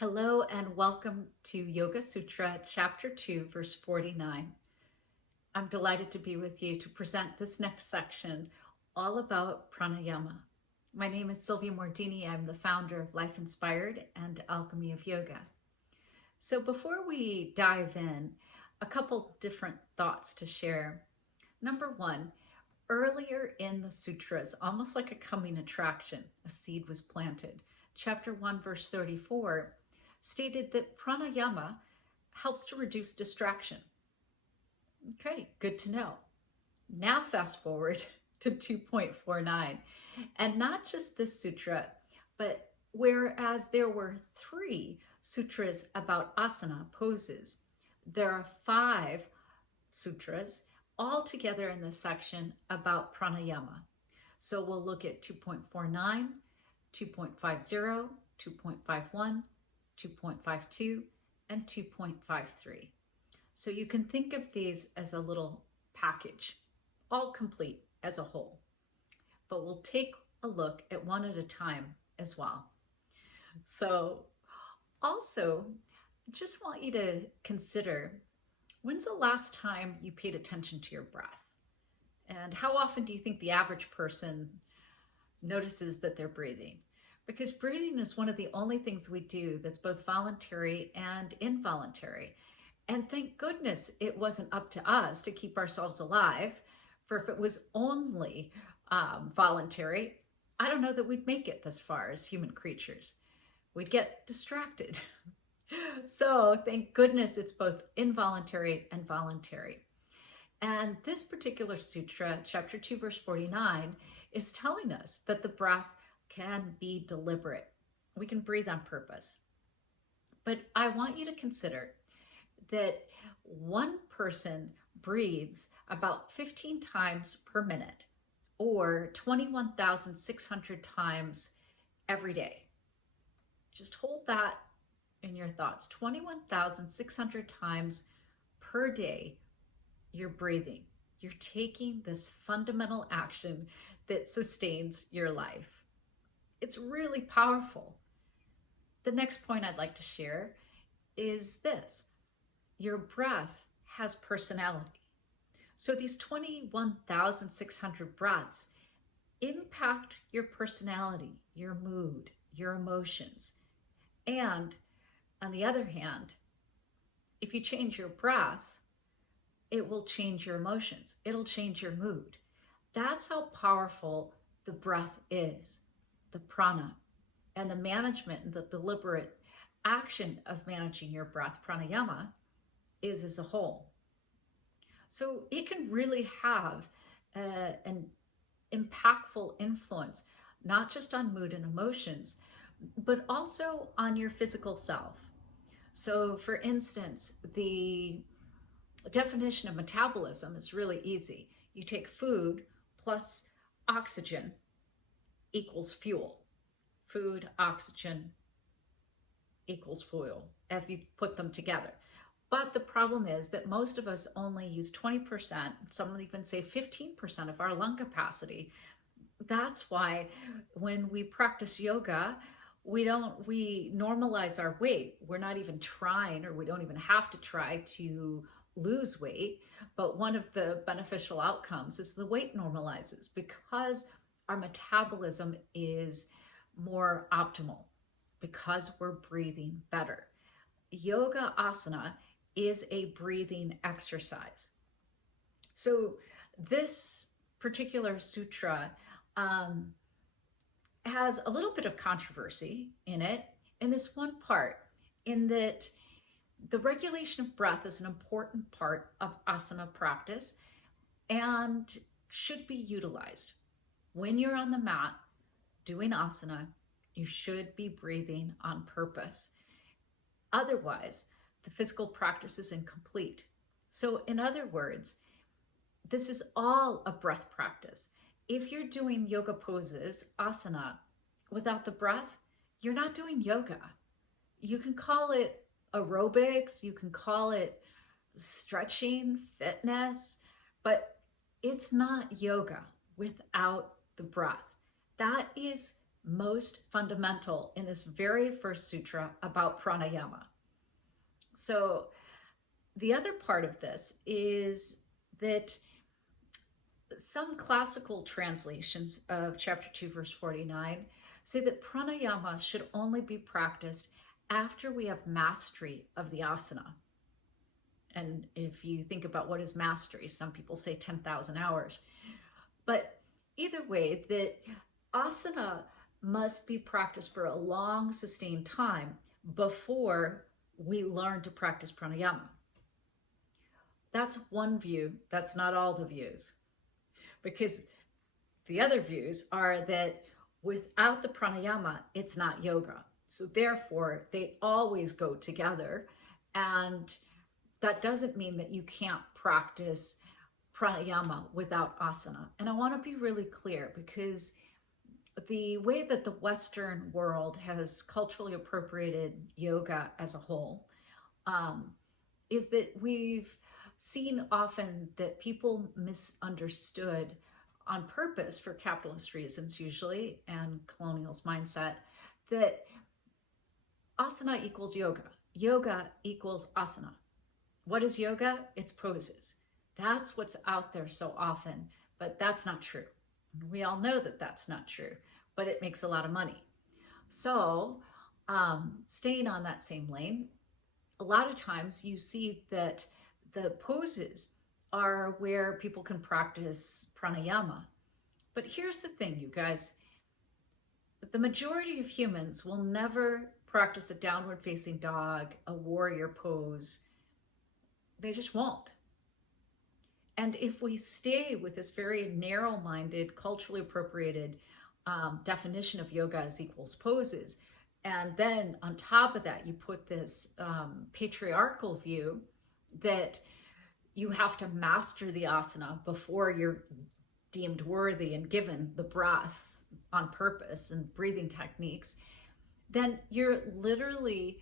Hello and welcome to Yoga Sutra, Chapter 2, verse 49. I'm delighted to be with you to present this next section all about pranayama. My name is Sylvia Mordini. I'm the founder of Life Inspired and Alchemy of Yoga. So before we dive in, a couple different thoughts to share. Number one, earlier in the sutras, almost like a coming attraction, a seed was planted. Chapter 1, verse 34 stated that pranayama helps to reduce distraction. Okay, good to know. Now fast forward to 2.49, and not just this sutra, but whereas there were 3 sutras about asana poses, there are 5 sutras all together in this section about pranayama. So we'll look at 2.49, 2.50, 2.51, 2.52, and 2.53. So you can think of these as a little package, all complete as a whole. But we'll take a look at one at a time as well. So also, just want you to consider, when's the last time you paid attention to your breath? And how often do you think the average person notices that they're breathing? Because breathing is one of the only things we do that's both voluntary and involuntary. And thank goodness it wasn't up to us to keep ourselves alive. For if it was only voluntary, I don't know that we'd make it this far as human creatures. We'd get distracted. So thank goodness it's both involuntary and voluntary. And this particular sutra, chapter 2, verse 49, is telling us that the breath can be deliberate. We can breathe on purpose. But I want you to consider that one person breathes about 15 times per minute, or 21,600 times every day. Just hold that in your thoughts. 21,600 times per day you're breathing. You're taking this fundamental action that sustains your life. It's really powerful. The next point I'd like to share is this. Your breath has personality. So these 21,600 breaths impact your personality, your mood, your emotions. And on the other hand, if you change your breath, it will change your emotions. It'll change your mood. That's how powerful the breath is, the prana, and the management and the deliberate action of managing your breath, pranayama, is as a whole. So it can really have an impactful influence, not just on mood and emotions, but also on your physical self. So for instance, the definition of metabolism is really easy. You take food plus oxygen equals fuel. Food, oxygen equals fuel, if you put them together. But the problem is that most of us only use 20%, some would even say 15% of our lung capacity. That's why when we practice yoga, we normalize our weight. We're not even trying, or we don't even have to try to lose weight. But one of the beneficial outcomes is the weight normalizes because our metabolism is more optimal, because we're breathing better. Yoga asana is a breathing exercise. So this particular sutra has a little bit of controversy in it, in this one part, in that the regulation of breath is an important part of asana practice and should be utilized. When you're on the mat doing asana, you should be breathing on purpose. Otherwise, the physical practice is incomplete. So in other words, this is all a breath practice. If you're doing yoga poses, asana, without the breath, you're not doing yoga. You can call it aerobics, you can call it stretching, fitness, but it's not yoga without the breath. That is most fundamental in this very first sutra about pranayama. So the other part of this is that some classical translations of chapter 2, verse 49 say that pranayama should only be practiced after we have mastery of the asana. And if you think about what is mastery, some people say 10,000 hours. But either way, that asana must be practiced for a long, sustained time before we learn to practice pranayama. That's one view. That's not all the views. Because the other views are that without the pranayama, it's not yoga. So therefore, they always go together. And that doesn't mean that you can't practice pranayama without asana. And I want to be really clear, because the way that the Western world has culturally appropriated yoga as a whole is that we've seen often that people misunderstood on purpose, for capitalist reasons usually, and colonials' mindset, that asana equals yoga. Yoga equals asana. What is yoga? It's poses. That's what's out there so often, but that's not true. We all know that that's not true, but it makes a lot of money. So staying on that same lane, a lot of times you see that the poses are where people can practice pranayama. But here's the thing, you guys. The majority of humans will never practice a downward facing dog, a warrior pose. They just won't. And if we stay with this very narrow-minded, culturally appropriated definition of yoga as equals poses, and then on top of that, you put this patriarchal view that you have to master the asana before you're deemed worthy and given the breath on purpose and breathing techniques, then you're literally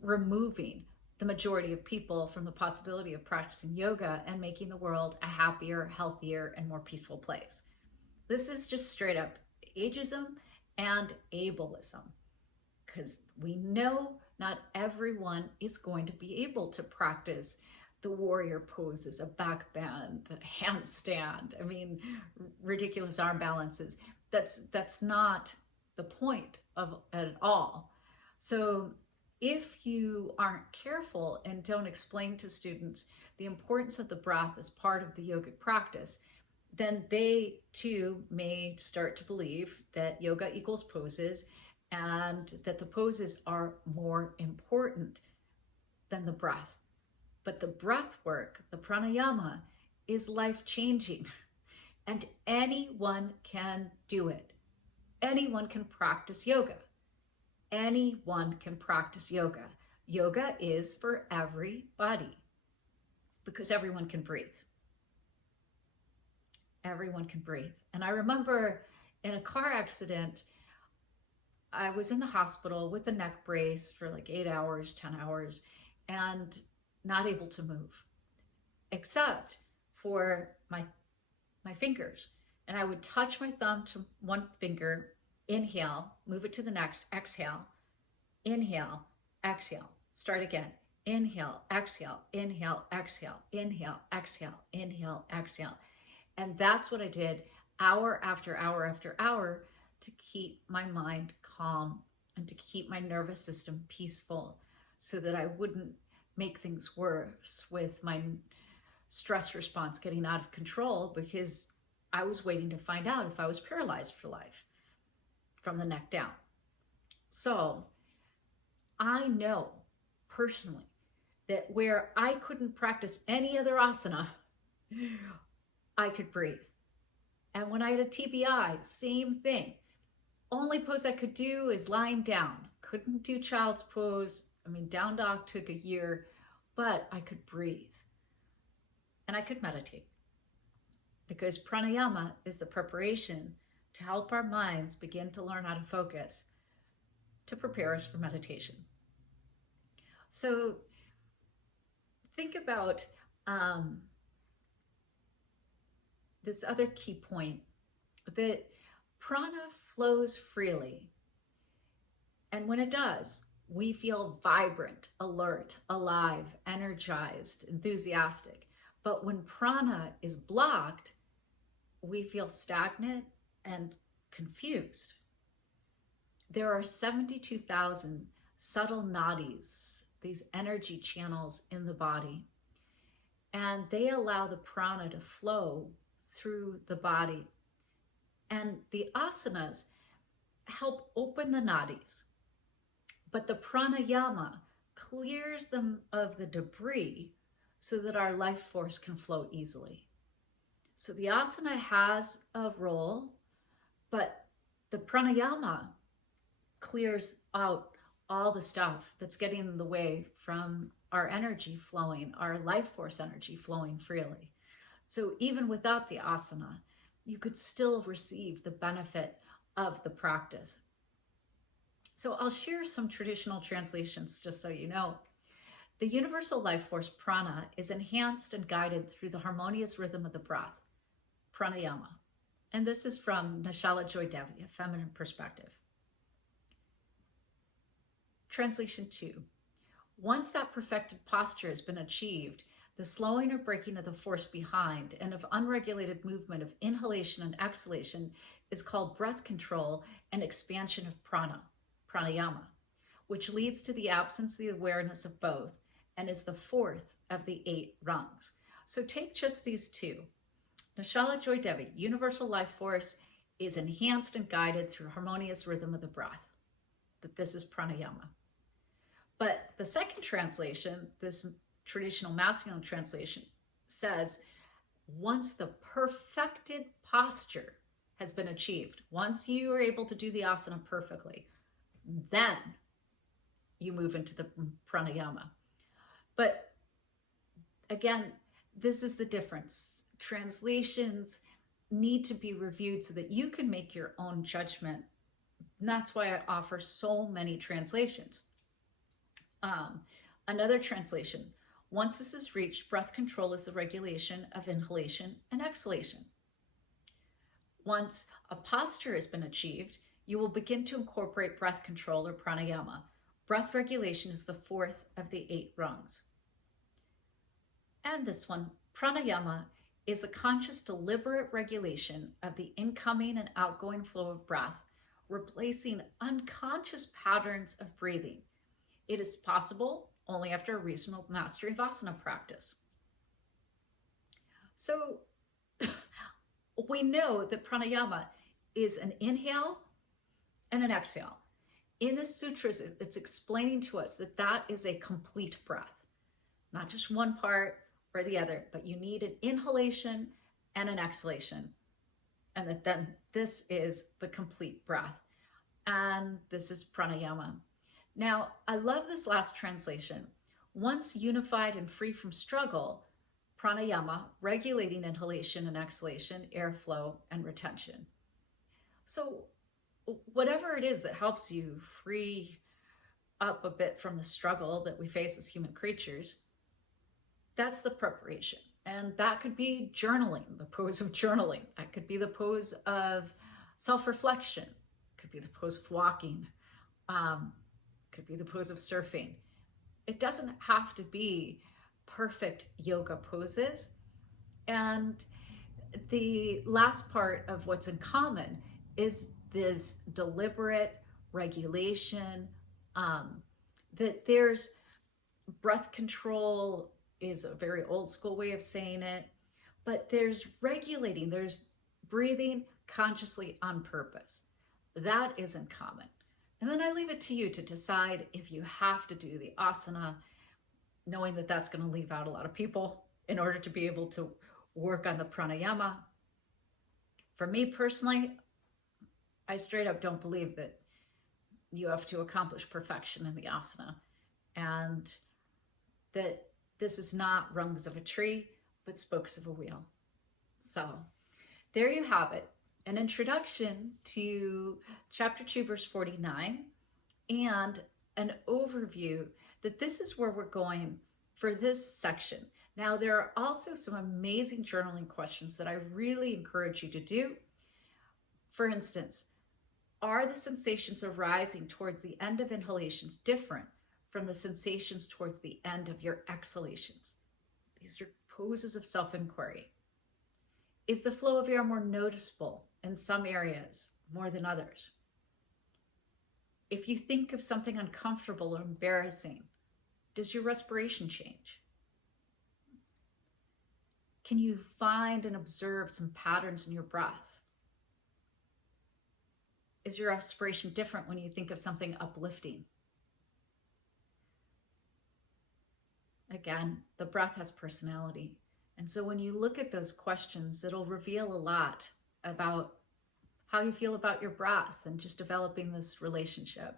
removing the majority of people from the possibility of practicing yoga and making the world a happier, healthier, and more peaceful place. This is just straight up ageism and ableism, because we know not everyone is going to be able to practice the warrior poses, a back bend, a handstand, I mean, ridiculous arm balances. That's not the point of at all. So if you aren't careful and don't explain to students the importance of the breath as part of the yogic practice, then they too may start to believe that yoga equals poses and that the poses are more important than the breath. But the breath work, the pranayama, is life-changing, and anyone can do it. Anyone can practice yoga. Anyone can practice yoga. Yoga is for everybody, because everyone can breathe. Everyone can breathe. And I remember in a car accident, I was in the hospital with a neck brace for like 8 hours, 10 hours, and not able to move, except for my fingers. And I would touch my thumb to one finger, inhale, move it to the next, exhale, inhale, exhale, start again, inhale, exhale, inhale, exhale, inhale, exhale, inhale, exhale. And that's what I did hour after hour after hour to keep my mind calm and to keep my nervous system peaceful, so that I wouldn't make things worse with my stress response getting out of control, because I was waiting to find out if I was paralyzed for life from the neck down. So I know personally that where I couldn't practice any other asana, I could breathe. And when I had a TBI, same thing. Only pose I could do is lying down. Couldn't do child's pose. I mean, down dog took a year, but I could breathe. And I could meditate. Because pranayama is the preparation to help our minds begin to learn how to focus, to prepare us for meditation. So think about this other key point, that Prana flows freely. And when it does, we feel vibrant, alert, alive, energized, enthusiastic. But when prana is blocked, we feel stagnant and confused. There are 72,000 subtle nadis, these energy channels in the body, and they allow the prana to flow through the body. And the asanas help open the nadis, but the pranayama clears them of the debris so that our life force can flow easily. So the asana has a role, but the pranayama clears out all the stuff that's getting in the way from our energy flowing, our life force energy flowing freely. So even without the asana, you could still receive the benefit of the practice. So I'll share some traditional translations just so you know. The universal life force prana is enhanced and guided through the harmonious rhythm of the breath, pranayama. And this is from Nashala Joy Devi, A Feminine Perspective. Translation 2. Once that perfected posture has been achieved, the slowing or breaking of the force behind and of unregulated movement of inhalation and exhalation is called breath control and expansion of prana, pranayama, which leads to the absence of the awareness of both and is the fourth of the 8 rungs. So take just these two. Nashala Joy Devi, universal life force is enhanced and guided through harmonious rhythm of the breath. That this is pranayama. But the second translation, this traditional masculine translation, says once the perfected posture has been achieved, once you are able to do the asana perfectly, then you move into the pranayama. But again, this is the difference. Translations need to be reviewed so that you can make your own judgment. And that's why I offer so many translations. Another translation, once this is reached, breath control is the regulation of inhalation and exhalation. Once a posture has been achieved, you will begin to incorporate breath control or pranayama. Breath regulation is the fourth of the 8 rungs. And this one, pranayama is the conscious, deliberate regulation of the incoming and outgoing flow of breath, replacing unconscious patterns of breathing. It is possible only after a reasonable mastery of asana practice. So we know that pranayama is an inhale and an exhale. In the sutras, it's explaining to us that that is a complete breath, not just one part or the other, but you need an inhalation and an exhalation. And that then this is the complete breath. And this is pranayama. Now, I love this last translation. Once unified and free from struggle, pranayama, regulating inhalation and exhalation, airflow, and retention. So whatever it is that helps you free up a bit from the struggle that we face as human creatures, that's the preparation. And that could be journaling, the pose of journaling. That could be the pose of self-reflection. Could be the pose of walking. Could be the pose of surfing. It doesn't have to be perfect yoga poses. And the last part of what's in common is this deliberate regulation, that there's breath control is a very old school way of saying it, but there's regulating, there's breathing consciously on purpose. That is in common. And then I leave it to you to decide if you have to do the asana, knowing that that's going to leave out a lot of people in order to be able to work on the pranayama. For me personally, I straight up don't believe that you have to accomplish perfection in the asana, and that this is not rungs of a tree, but spokes of a wheel. So there you have it. An introduction to chapter 2, verse 49, and an overview that this is where we're going for this section. Now, there are also some amazing journaling questions that I really encourage you to do. For instance, are the sensations arising towards the end of inhalations different from the sensations towards the end of your exhalations? These are poses of self-inquiry. Is the flow of air more noticeable in some areas more than others? If you think of something uncomfortable or embarrassing, does your respiration change? Can you find and observe some patterns in your breath? Is your respiration different when you think of something uplifting? Again, the breath has personality. And so when you look at those questions, it'll reveal a lot about how you feel about your breath and just developing this relationship.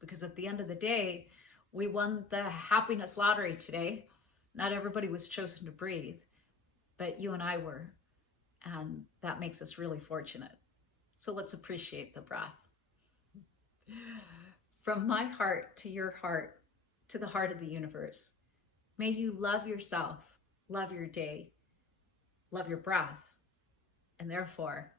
Because at the end of the day, we won the happiness lottery today. Not everybody was chosen to breathe, but you and I were. And that makes us really fortunate. So let's appreciate the breath. From my heart to your heart, to the heart of the universe, may you love yourself, love your day, love your breath, and therefore